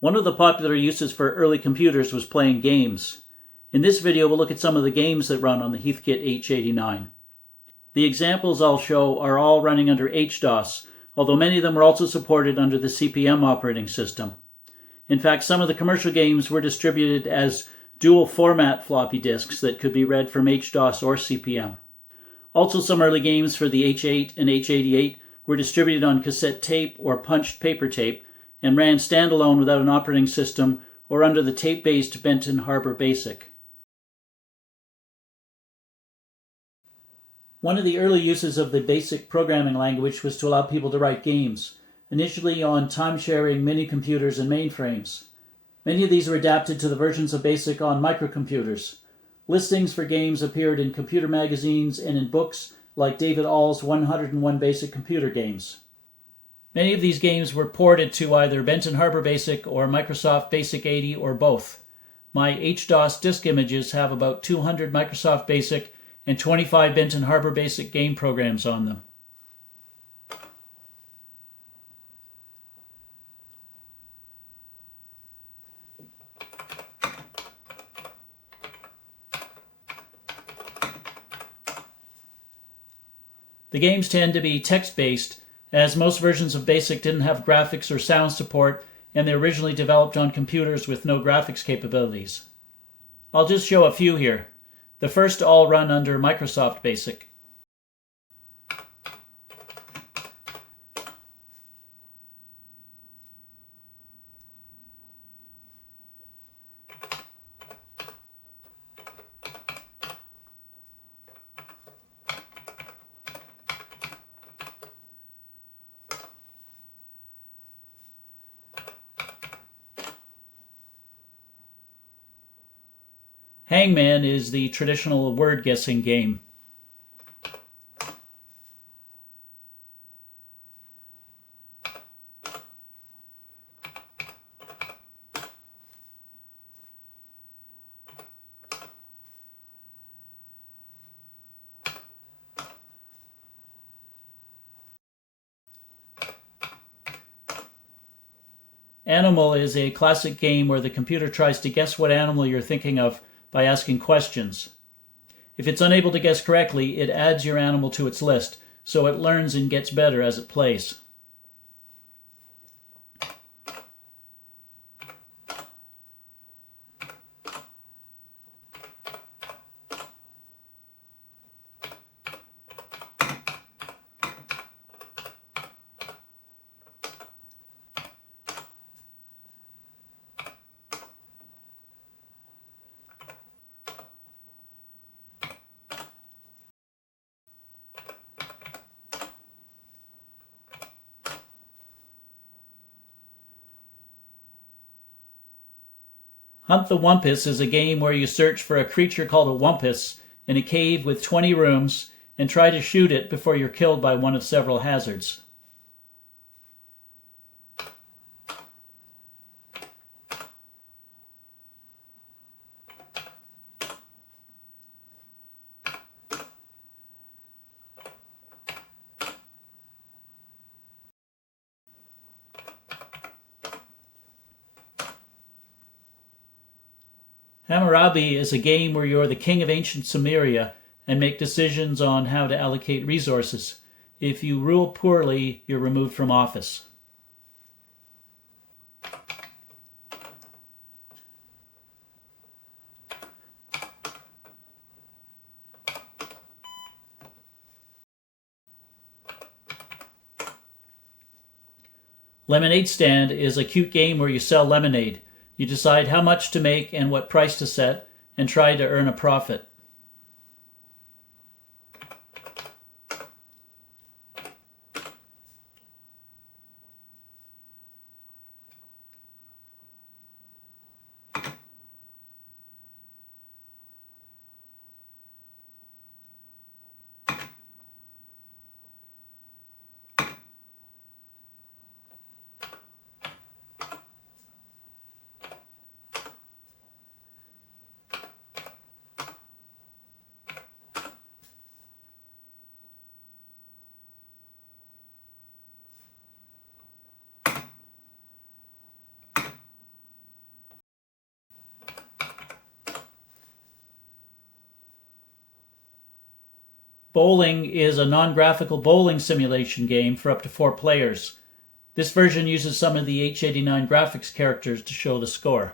One of the popular uses for early computers was playing games. In this video, we'll look at some of the games that run on the Heathkit H89. The examples I'll show are all running under HDOS, although many of them are also supported under the CP/M operating system. In fact, some of the commercial games were distributed as dual format floppy disks that could be read from HDOS or CP/M. Also, some early games for the H8 and H88 were distributed on cassette tape or punched paper tape and ran standalone without an operating system or under the tape-based Benton Harbor BASIC. One of the early uses of the BASIC programming language was to allow people to write games, initially on time-sharing mini-computers and mainframes. Many of these were adapted to the versions of BASIC on microcomputers. Listings for games appeared in computer magazines and in books like David All's 101 Basic Computer Games. Many of these games were ported to either Benton Harbor BASIC or Microsoft Basic 80 or both. My HDOS disk images have about 200 Microsoft Basic and 25 Benton Harbor BASIC game programs on them. The games tend to be text-based, as most versions of BASIC didn't have graphics or sound support, and they were originally developed on computers with no graphics capabilities. I'll just show a few here. The first all run under Microsoft BASIC. Hangman is the traditional word-guessing game. Animal is a classic game where the computer tries to guess what animal you're thinking of by asking questions. If it's unable to guess correctly, it adds your animal to its list, so it learns and gets better as it plays. Hunt the Wumpus is a game where you search for a creature called a Wumpus in a cave with 20 rooms and try to shoot it before you're killed by one of several hazards. Hamurabi is a game where you're the king of ancient Sumeria and make decisions on how to allocate resources. If you rule poorly, you're removed from office. Lemonade Stand is a cute game where you sell lemonade. You decide how much to make and what price to set, and try to earn a profit. Bowling is a non-graphical bowling simulation game for up to 4 players. This version uses some of the H89 graphics characters to show the score.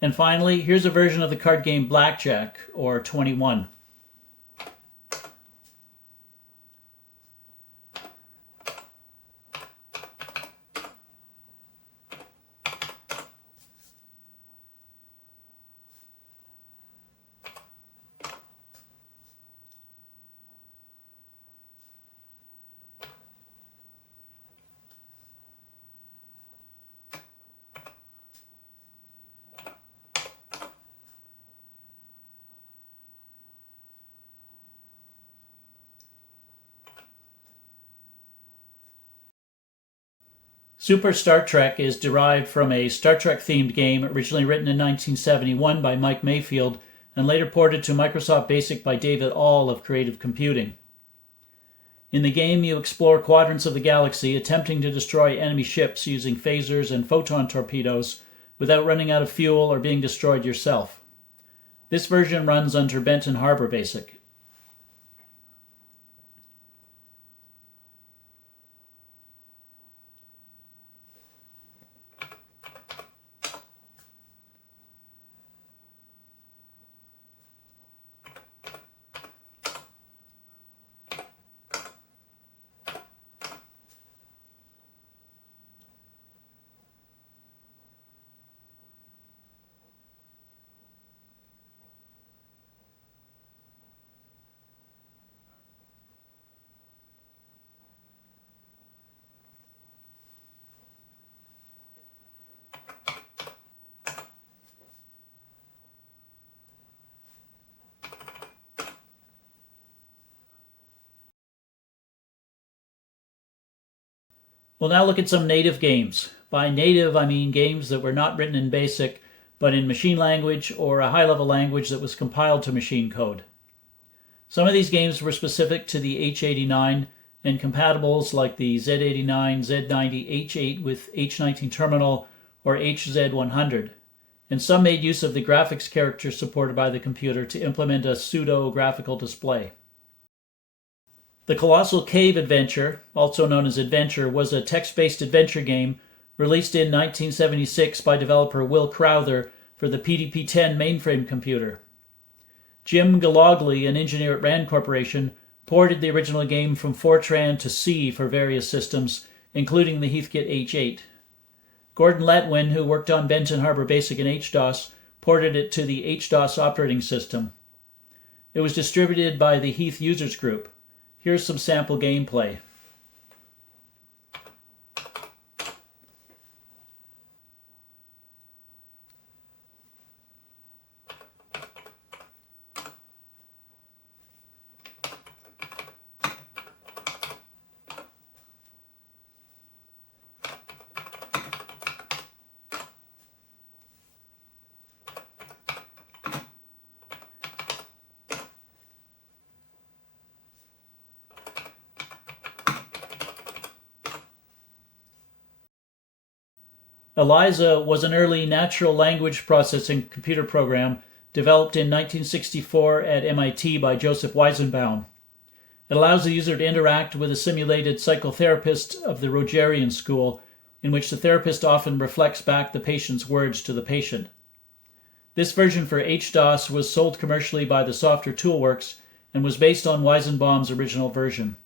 And finally, here's a version of the card game Blackjack, or 21. Super Star Trek is derived from a Star Trek-themed game originally written in 1971 by Mike Mayfield and later ported to Microsoft Basic by David Ahl of Creative Computing. In the game, you explore quadrants of the galaxy, attempting to destroy enemy ships using phasers and photon torpedoes without running out of fuel or being destroyed yourself. This version runs under Benton Harbor Basic. We'll now look at some native games. By native, I mean games that were not written in BASIC, but in machine language or a high-level language that was compiled to machine code. Some of these games were specific to the H89 and compatibles like the Z89, Z90, H8 with H19 terminal or HZ100. And some made use of the graphics characters supported by the computer to implement a pseudo-graphical display. The Colossal Cave Adventure, also known as Adventure, was a text-based adventure game released in 1976 by developer Will Crowther for the PDP-10 mainframe computer. Jim Galogly, an engineer at Rand Corporation, ported the original game from Fortran to C for various systems, including the Heathkit H8. Gordon Letwin, who worked on Benton Harbor Basic and HDOS, ported it to the HDOS operating system. It was distributed by the Heath Users Group. Here's some sample gameplay. Eliza was an early natural language processing computer program developed in 1964 at MIT by Joseph Weizenbaum. It allows the user to interact with a simulated psychotherapist of the Rogerian school, in which the therapist often reflects back the patient's words to the patient. This version for HDOS was sold commercially by the Software Toolworks and was based on Weizenbaum's original version.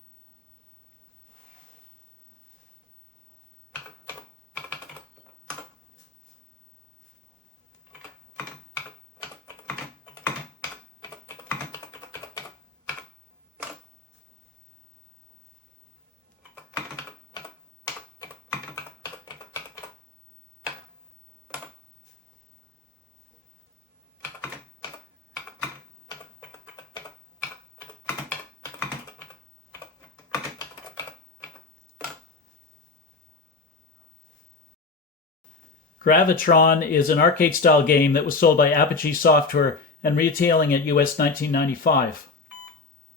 Gravitron is an arcade-style game that was sold by Apogee Software and retailing at US $19.95.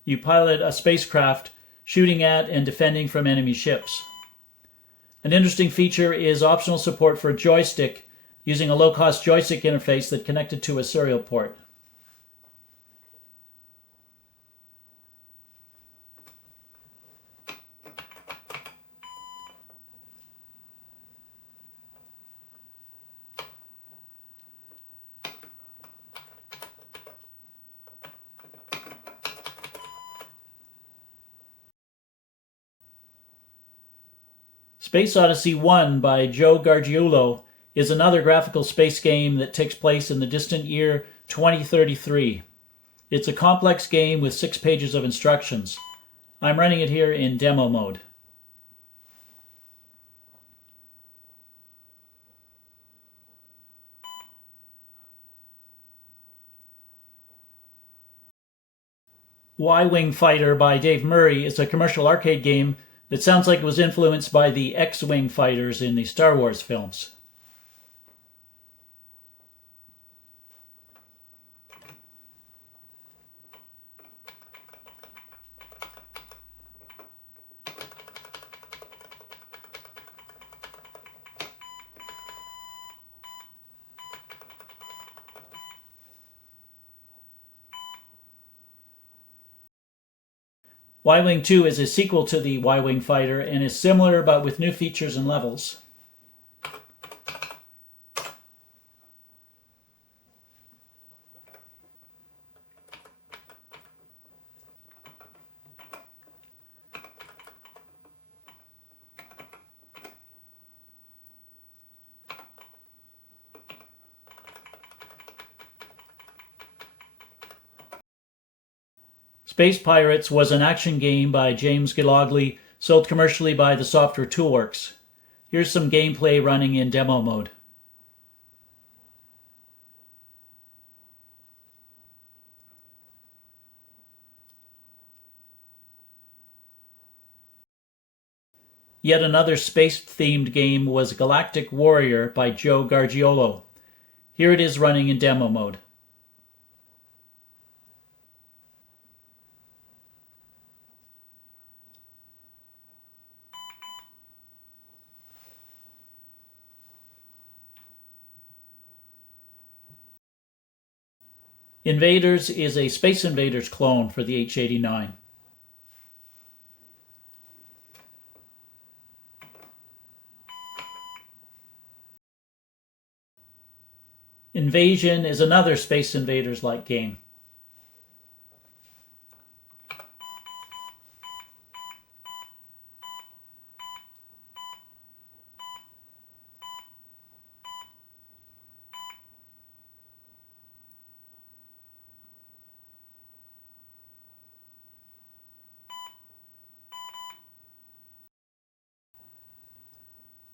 You pilot a spacecraft, shooting at and defending from enemy ships. An interesting feature is optional support for a joystick using a low-cost joystick interface that connected to a serial port. Space Odyssey 1 by Joe Gargiulo is another graphical space game that takes place in the distant year 2033. It's a complex game with 6 pages of instructions. I'm running it here in demo mode. Y-Wing Fighter by Dave Murray is a commercial arcade game that sounds like it was influenced by the X-Wing fighters in the Star Wars films. Y-Wing 2 is a sequel to the Y-Wing Fighter and is similar but with new features and levels. Space Pirates was an action game by James Gilogly, sold commercially by the Software Toolworks. Here's some gameplay running in demo mode. Yet another space-themed game was Galactic Warrior by Joe Gargiulo. Here it is running in demo mode. Invaders is a Space Invaders clone for the H89. Invasion is another Space Invaders-like game.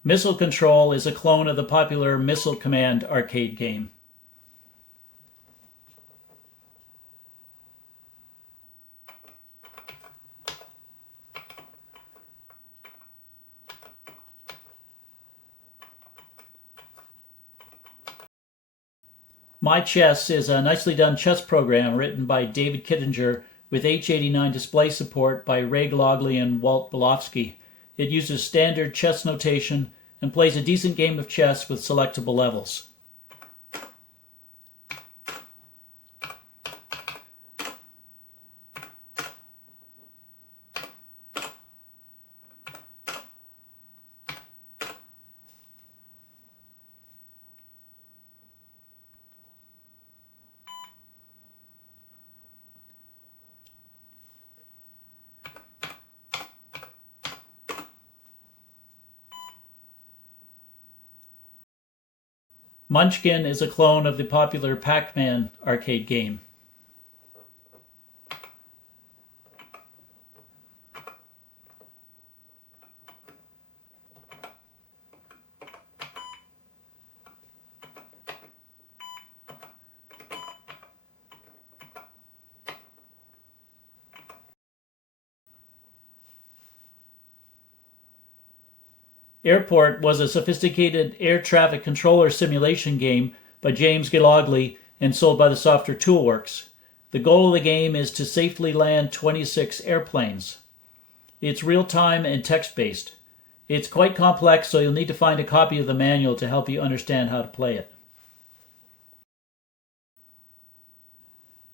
Missile Control is a clone of the popular Missile Command arcade game. My Chess is a nicely done chess program written by David Kittinger with H89 display support by Ray Glogly and Walt Belofsky. It uses standard chess notation and plays a decent game of chess with selectable levels. Munchkin is a clone of the popular Pac-Man arcade game. Airport was a sophisticated air traffic controller simulation game by James Gillogley and sold by the Software Toolworks. The goal of the game is to safely land 26 airplanes. It's real-time and text-based. It's quite complex, so you'll need to find a copy of the manual to help you understand how to play it.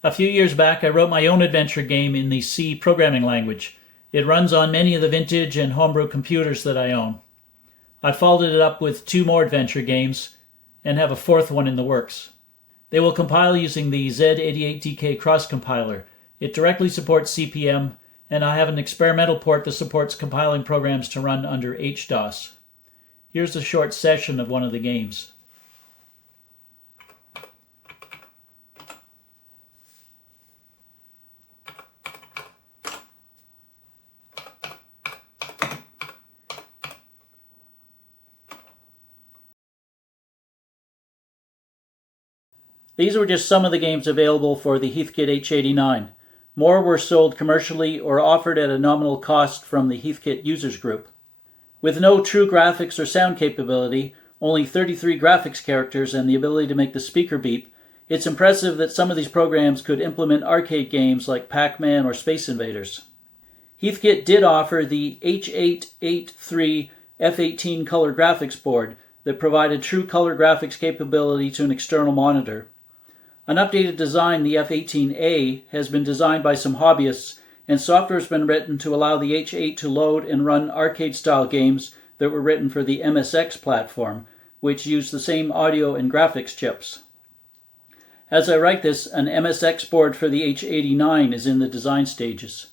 A few years back, I wrote my own adventure game in the C programming language. It runs on many of the vintage and homebrew computers that I own. I followed it up with 2 more adventure games and have a 4th one in the works. They will compile using the Z88DK cross compiler. It directly supports CP/M, and I have an experimental port that supports compiling programs to run under HDOS. Here's a short session of one of the games. These were just some of the games available for the Heathkit H89. More were sold commercially or offered at a nominal cost from the Heathkit users group. With no true graphics or sound capability, only 33 graphics characters and the ability to make the speaker beep, it's impressive that some of these programs could implement arcade games like Pac-Man or Space Invaders. Heathkit did offer the H883 F18 color graphics board that provided true color graphics capability to an external monitor. An updated design, the F18A, has been designed by some hobbyists, and software has been written to allow the H8 to load and run arcade-style games that were written for the MSX platform, which used the same audio and graphics chips. As I write this, an MSX board for the H89 is in the design stages.